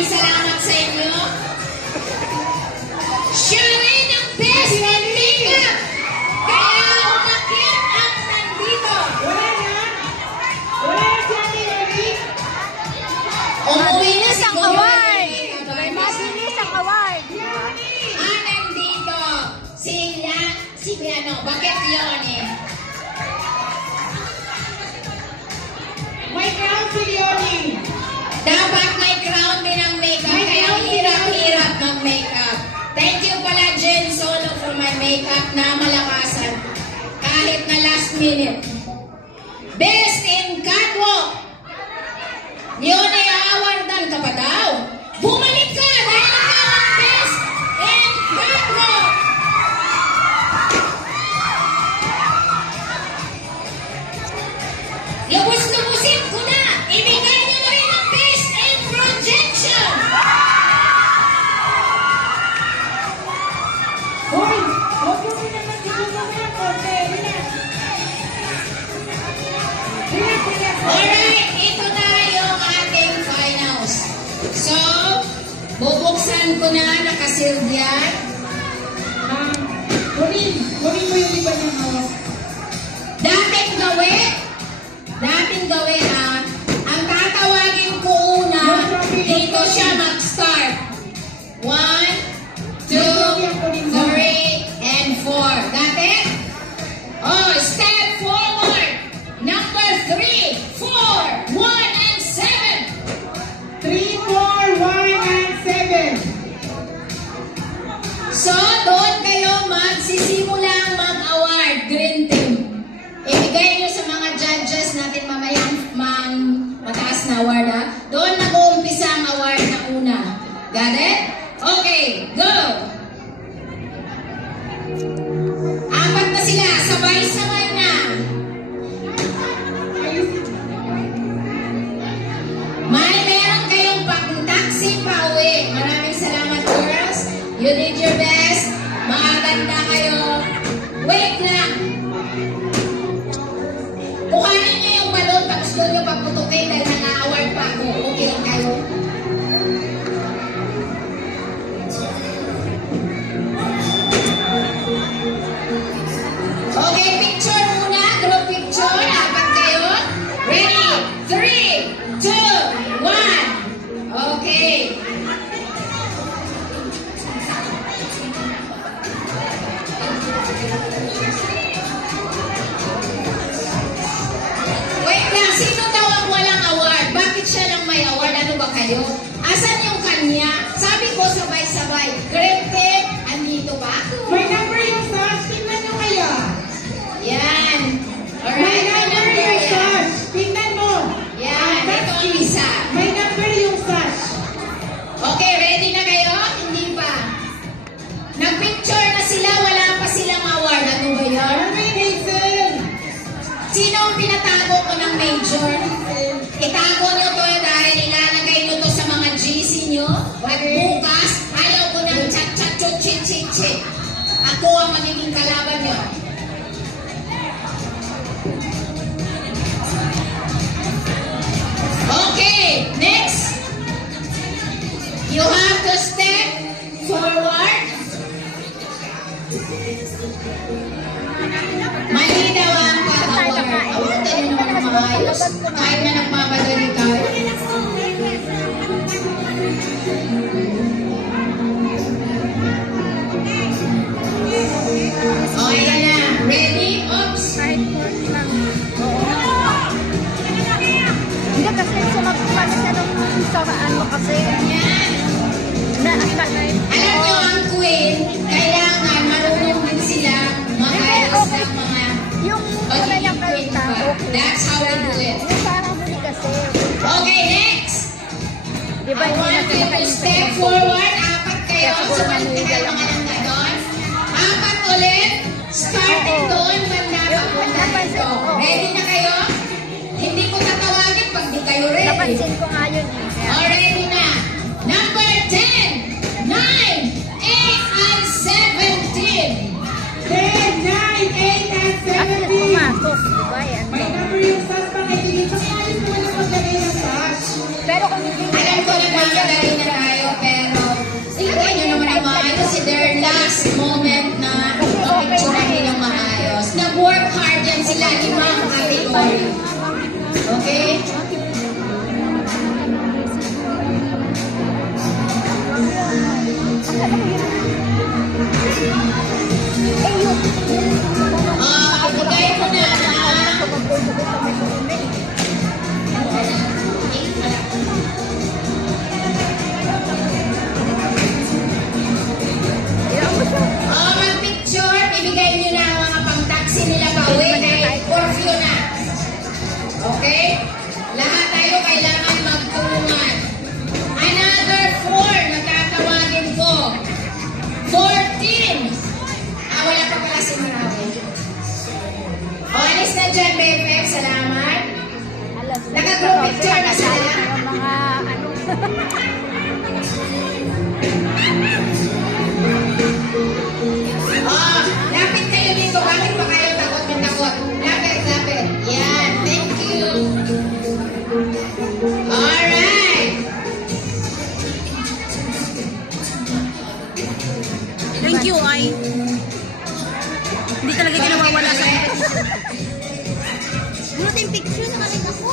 Maraming salamat sa inyo. Siya rin ang best in makeup. Kaya umakyat ang nandito. Wala na si Ate Eric. Umuwi na si Ang Kuya award. Eric. May mabilis ang award. Nandito si ano, bakit yun eh? May crown si Leonie. Dapat may crown din ang makeup, kaya hirap-hirap mag-makeup. Thank you pala, Jen Solo, for my makeup na malakasan. Kahit na last minute. Best in catwalk. Yun ay awardan ka pa daw. Bumalik ka dahil ikaw ang best in catwalk. Lubos-lubusin ko na. Ibigay niyo na rin ang best in projection. Hoy, huwag mo naman siguro na konti. Relax. Alright, ito na yung ating finals. So, bubuksan ko na, nakasealed yan. Kunin mo yung iba niya mo. Dating gawi ha, ang tatawagin ko una, dito siya mag-start. 1, 2, 3, and 4. Got it? Oh, step forward. Number 3, 4, 1, and 7. 3, 4, 1, and 7. So, doon kayo magsisimulang mag-award, Green Team. Ibigay nyo sa mga judges natin mamayang mataas na award ha. Doon mag-uumpisa ang award na una. Got it? Okay, go! Apat na sila, sabay-sabay na. May meron kayong pang-taxi pa uwi. Maraming salamat, girls. You did your best. Makaganda kayo. Wait lang. Kuhanin niyo yung balon tapos doon niyo paputukin dahil nang-award pa ako. Okay lang kayo? Okay, picture muna. Group picture. Apat kayo. Ready? 3, 2, 1. Okay. Wait lang, sino daw ang walang award? Bakit siya lang may award? Ano ba kayo? Asan yung kanya? Sabi ko sabay-sabay. Great tip, andito ba? May number yung sash. Tingnan nyo kaya. Yan. May Alright, may number number yung yan. sash. Tingnan mo. Yan, ito ang isa. May number yung sash. Okay, ready na kayo? Hindi pa. Nag-picture na sila, wala pa silang award. Ano ba yan? Arvin Hazel. Sino ang pinatago ko ng major? Itago nyo to dahil ilalagay nyo to sa mga GC nyo. At bukas, ayaw ko ng chat-chat-chut-chit-chit-chit. Ako ang magiging kalaban nyo. Okay, next. You have to step forward. Malinaw ang pag-award. Awardan nyo naman ng maayos. Kahit na nagmamadali kayo. Okay na. Ready? Oops. Kahit pork lang. Hindi kasi sumagpapala siya nung sa ano kasi. Yan. Alam nyo ang queen, kailangan marunong din sila maayos ng mga Yung una niyang queen kalita, pa. okay. That's how we do it. Yung parang huli kasi. Okay, next. Di ba I hindi want na you to step forward. Apat kayo. Sumalit na kayo mga nanda doon. Apat ulit. Starting doon, banda papunta dito. Ready na kayo? Hindi ko tatawagin pag di kayo ready. Napansin ko nga yun eh. Already na. Number 10, 9, 8, and 17. 10, 9, 8, and At 17. pumasok, di ba yan? May number yung sash pa. Kaya hindi pa ayos naman ang maglagay ng sash. Pero kung hindi Alam ko na magkagaling na last moment na mapicturean nilang maayos. Nag-work hard yan sila, limang category. Okay? Ibigay mo na mag-picture, ibigay nyo na ang mga pang-taxi nila pa uwi dahil curfew na. Okay? Lahat tayo kailangan magtulungan. Another 4 na tatawagin ko. 14. Wala pa pala si Marawi. Alis na dyan, Bebek. Salamat. Naka-group picture na sila. Mga ano. Lapit kayo dito. Bakit pa kayo takot ng takot? Lapit, lapit. Yan. Thank you. Alright. Thank you, ay. Hindi talaga ka nawawala sa Ano tayong picture na kalit ako?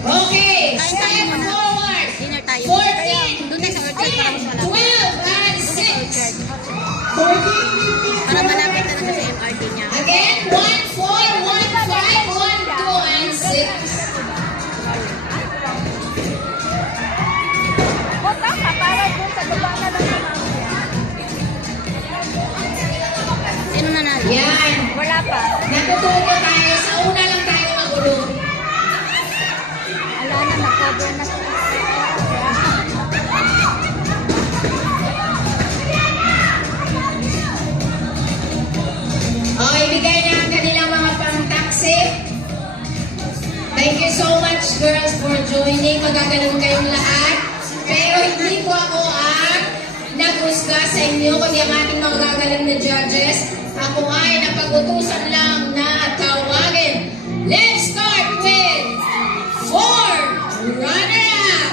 Okay. Kain tayo Step muna. forward. Dinner tayo. 14. Doon tayo sa orchard para mas malapit. 12 and 6. Para malapit na lang sa MRT niya. Again, 1, 4, 1, 5, 1, 2, and 6. O tama, para dun sa baba na lang yung mamaya. Sino nanalo? Yan. Wala pa. Natututo tayo. Sa una lang tayo magulo. Wala na, na-cover na siya. Ibigay na ang kanilang mga pang-taxi. Thank you so much, girls, for joining. Magagaling kayong lahat. Pero hindi ko ako naghusga sa inyo, kundi ang ating mga gagaling na judges. Ako ay napag-utusan lang na tawagin. Let's start with 4 runner-up.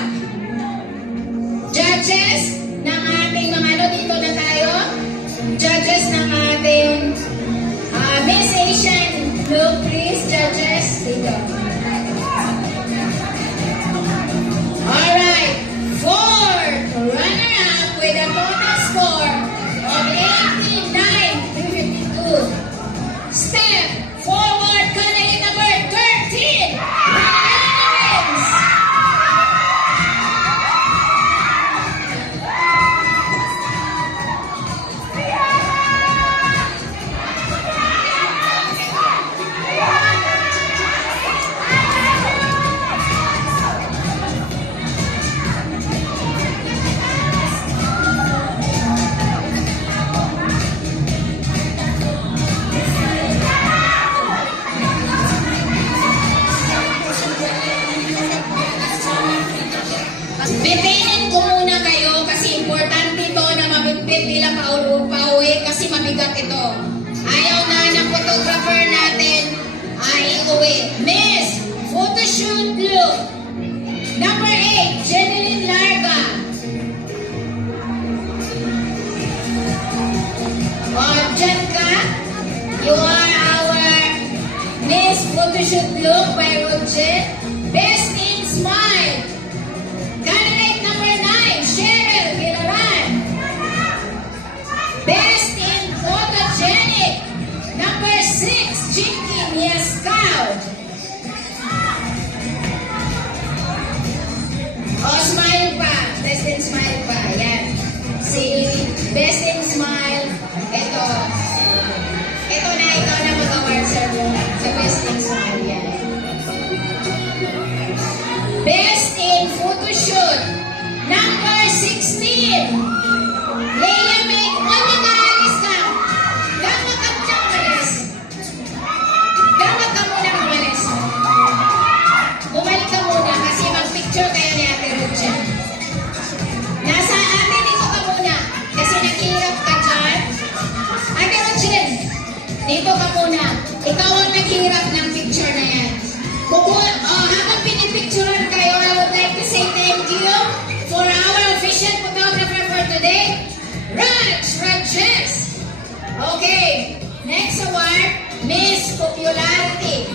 Judges ng ating mga dito na tayo. Judges ng ating Miss Asian look, please, judges. Dito. Alright. 4 runner-up with a total score of 89-52. Step forward, candidate number 13. Wins. Bibinin ko muna kayo kasi importante ito na mabitbit nila pauwi kasi mabigat ito. Ayaw na ng photographer natin ay uwi. Miss, photoshoot look. Number 8, Jeneline Larga. Dyan ka. You are our Miss Photoshoot look by Roger. Best in Smile. Candidate number 9, Cheryl Gilaran. Best in Photogenic. Number 6, Jinky Miascao. Smile pa. Best in Smile pa. Yan. Si Best in Smile. Ito. Ito na mag-award sa Best in Smile. Yan. Best in Photoshoot. Number 16. Leia May. Nag-aalis ka. Dapat ka muna umalis. Dapat ka muna umalis. Bumalik ka muna kasi mag-picture kayo ni Ate Ruth. Nasa atin dito ka muna kasi naghihirap ka dyan. Ate Ruth, dito ka muna. Ikaw ang naghihirap ng picture na yan. Habang pinipicturean kayo, I would like to say thank you for our official photographer for today, Raj Jess. Okay, next award, Miss Popularity.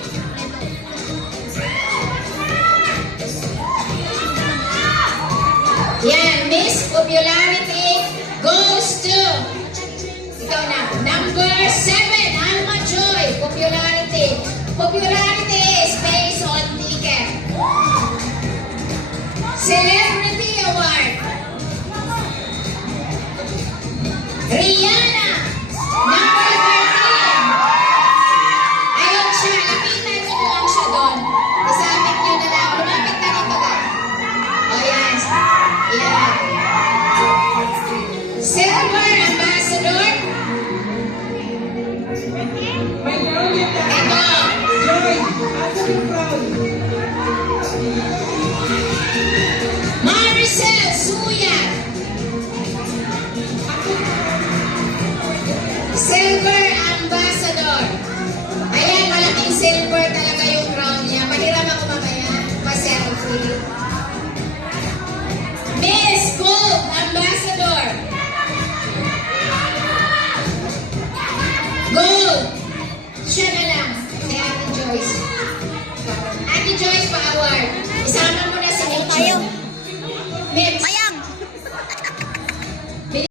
Yan, Miss Popularity goes to, ikaw na, number 7, Alma Joy, Popularity. Popularity is based on ticket. Celebrity Award. Rihanna, number 13. Ayun siya, lapitan niyo na lang siya doon. Isabit niyo na lang. Lumapit ka rito ka. O yan. Yan. Silver Ambassador. May crown yun na. Ito. Joy, asan yung crown? Maricel Suya. Silver Ambassador. Ayan, malaking silver talaga yung crown niya. Pahiram ako mamaya. Pa-selfie. Miss Gold Ambassador. Gold. Siya na lang. Si Ate Joyce. Ate Joyce, pa-award. Isama mo na si Mitch. Ayaw. Mitch.